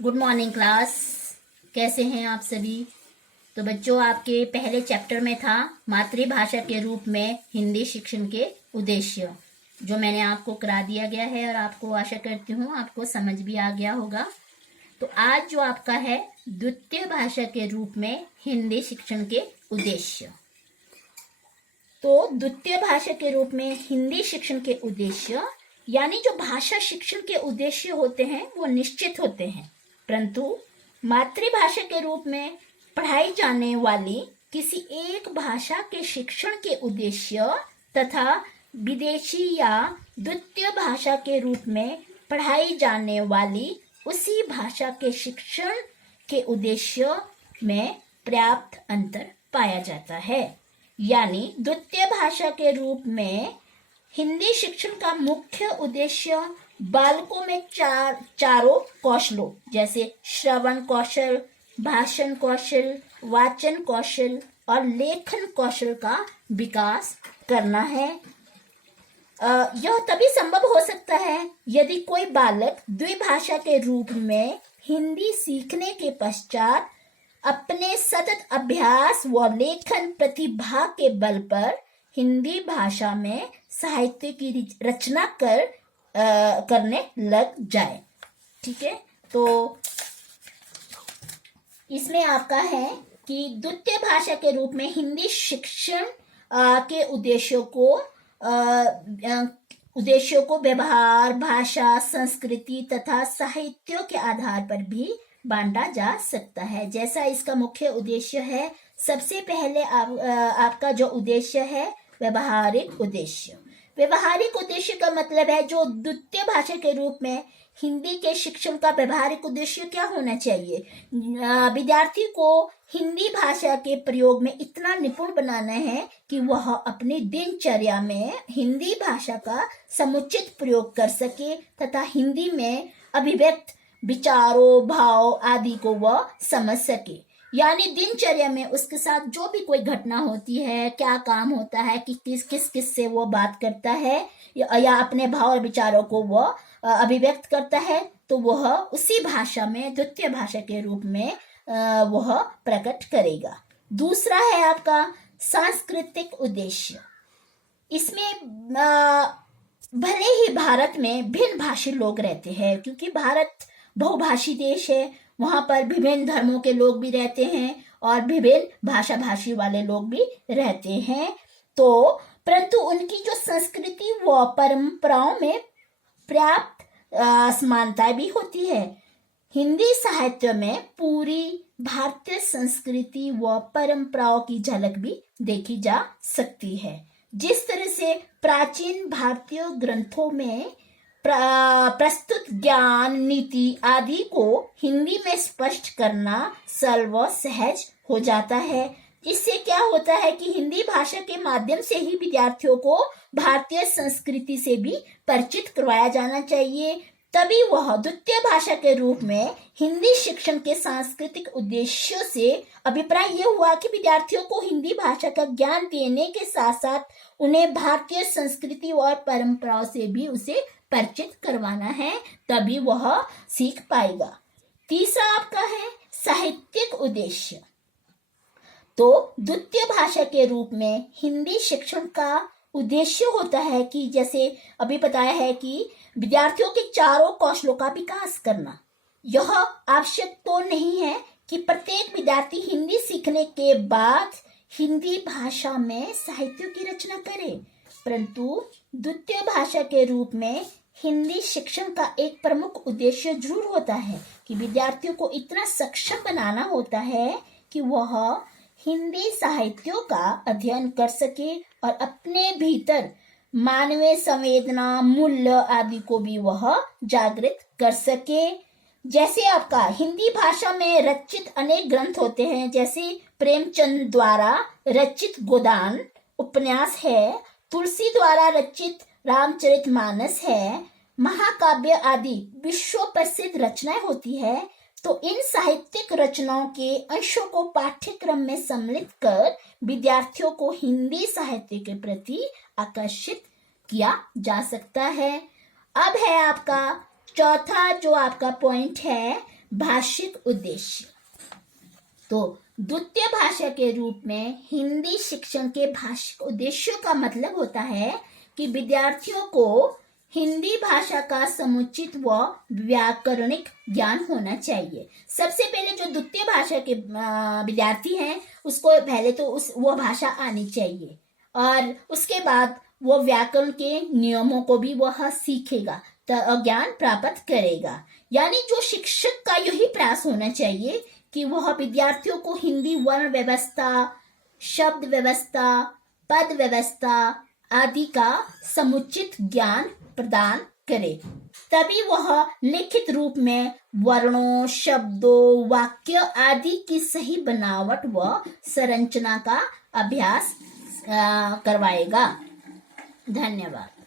Good morning class. कैसे हैं आप सभी? तो बच्चों, आपके पहले चैप्टर में था मातृभाषा के रूप में हिंदी शिक्षण के उद्देश्य, जो मैंने आपको करा दिया गया है और आपको आशा करती हूँ आपको समझ भी आ गया होगा। तो आज जो आपका है द्वितीय भाषा के रूप में हिंदी शिक्षण के उद्देश्य। तो द्वितीय भाषा के रूप में हिंदी शिक्षण के उद्देश्य यानी जो भाषा शिक्षण के उद्देश्य होते हैं वो निश्चित होते हैं, परंतु मातृभाषा के रूप में पढ़ाई जाने वाली किसी एक भाषा के शिक्षण के उद्देश्य तथा विदेशी या द्वितीय भाषा के रूप में पढ़ाई जाने वाली उसी भाषा के शिक्षण के उद्देश्य में पर्याप्त अंतर पाया जाता है। यानी द्वितीय भाषा के रूप में हिंदी शिक्षण का मुख्य उद्देश्य बालकों में चारों कौशलों जैसे श्रवण कौशल, भाषण कौशल, वाचन कौशल और लेखन कौशल का विकास करना है। यह तभी संभव हो सकता है यदि कोई बालक द्विभाषा के रूप में हिंदी सीखने के पश्चात अपने सतत अभ्यास व लेखन प्रतिभा के बल पर हिंदी भाषा में साहित्य की रचना करने लग जाए। ठीक है, तो इसमें आपका है कि द्वितीय भाषा के रूप में हिंदी शिक्षण के उद्देश्यों को व्यवहार, भाषा, संस्कृति तथा साहित्य के आधार पर भी बांटा जा सकता है। जैसा इसका मुख्य उद्देश्य है, सबसे पहले आपका जो उद्देश्य है व्यवहारिक उद्देश्य। व्यवहारिक उद्देश्य का मतलब है जो द्वितीय भाषा के रूप में हिंदी के शिक्षण का व्यवहारिक उद्देश्य क्या होना चाहिए। विद्यार्थी को हिंदी भाषा के प्रयोग में इतना निपुण बनाना है कि वह अपनी दिनचर्या में हिंदी भाषा का समुचित प्रयोग कर सके तथा हिंदी में अभिव्यक्त विचारों, भाव आदि को वह समझ सके। यानी दिनचर्या में उसके साथ जो भी कोई घटना होती है, क्या काम होता है, कि किस से वो बात करता है या अपने भाव और विचारों को वह अभिव्यक्त करता है, तो वह उसी भाषा में द्वितीय भाषा के रूप में वह प्रकट करेगा। दूसरा है आपका सांस्कृतिक उद्देश्य। इसमें भले ही भारत में भिन्न भाषी लोग रहते हैं, क्योंकि भारत बहुभाषी देश है, वहां पर विभिन्न धर्मों के लोग भी रहते हैं और विभिन्न भाषा भाषी वाले लोग भी रहते हैं, तो परंतु उनकी जो संस्कृति व परंपराओं में पर्याप्त समानता भी होती है। हिंदी साहित्य में पूरी भारतीय संस्कृति व परंपराओं की झलक भी देखी जा सकती है। जिस तरह से प्राचीन भारतीय ग्रंथों में प्रस्तुत ज्ञान, नीति आदि को हिंदी में स्पष्ट करना सरल व सहज हो जाता है। इससे क्या होता है कि हिंदी भाषा के माध्यम से ही विद्यार्थियों को भारतीय संस्कृति से भी परिचित करवाया जाना चाहिए, तभी वह द्वितीय भाषा के रूप में हिंदी शिक्षण के सांस्कृतिक उद्देश्यों से अभिप्राय यह हुआ कि विद्यार्थियों को हिंदी भाषा का ज्ञान देने के साथ साथ उन्हें भारतीय संस्कृति और परंपराओं से भी उसे परिचित करवाना है, तभी वह सीख पाएगा। तीसरा आपका है साहित्यिक उद्देश्य। तो द्वितीय भाषा के रूप में हिंदी शिक्षण का उद्देश्य होता है कि जैसे अभी बताया है कि विद्यार्थियों के चारों कौशलों का विकास करना। यह आवश्यक तो नहीं है कि प्रत्येक विद्यार्थी हिंदी सीखने के बाद हिंदी भाषा में साहित्य की रचना करे, परंतु द्वितीय भाषा के रूप में हिंदी शिक्षण का एक प्रमुख उद्देश्य जरूर होता है कि विद्यार्थियों को इतना सक्षम बनाना होता है कि वह हिंदी साहित्यों का अध्ययन कर सके और अपने भीतर मानवीय संवेदना, मूल्य आदि को भी वह जागृत कर सके। जैसे आपका हिंदी भाषा में रचित अनेक ग्रंथ होते हैं, जैसे प्रेमचंद द्वारा रचित गोदान उपन्यास है, तुलसी द्वारा रचित रामचरितमानस है, महाकाव्य आदि विश्व प्रसिद्ध रचनाएं होती है। तो इन साहित्यिक रचनाओं के अंशों को पाठ्यक्रम में सम्मिलित कर विद्यार्थियों को हिंदी साहित्य के प्रति आकर्षित किया जा सकता है। अब है आपका चौथा जो आपका पॉइंट है भाषिक उद्देश्य। तो द्वितीय भाषा के रूप में हिंदी शिक्षण के भाषिक उद्देश्यों का मतलब होता है कि विद्यार्थियों को हिंदी भाषा का समुचित व व्याकरणिक ज्ञान होना चाहिए। सबसे पहले जो द्वितीय भाषा के विद्यार्थी हैं उसको पहले तो वो भाषा आनी चाहिए और उसके बाद वो व्याकरण के नियमों को भी वह सीखेगा तो ज्ञान प्राप्त करेगा। यानी जो शिक्षक का यही प्रयास होना चाहिए कि वह विद्यार्थियों को हिंदी वर्ण व्यवस्था, शब्द व्यवस्था, पद व्यवस्था आदि का समुचित ज्ञान प्रदान करे, तभी वह लिखित रूप में वर्णों, शब्दों, वाक्य आदि की सही बनावट व संरचना का अभ्यास करवाएगा। धन्यवाद।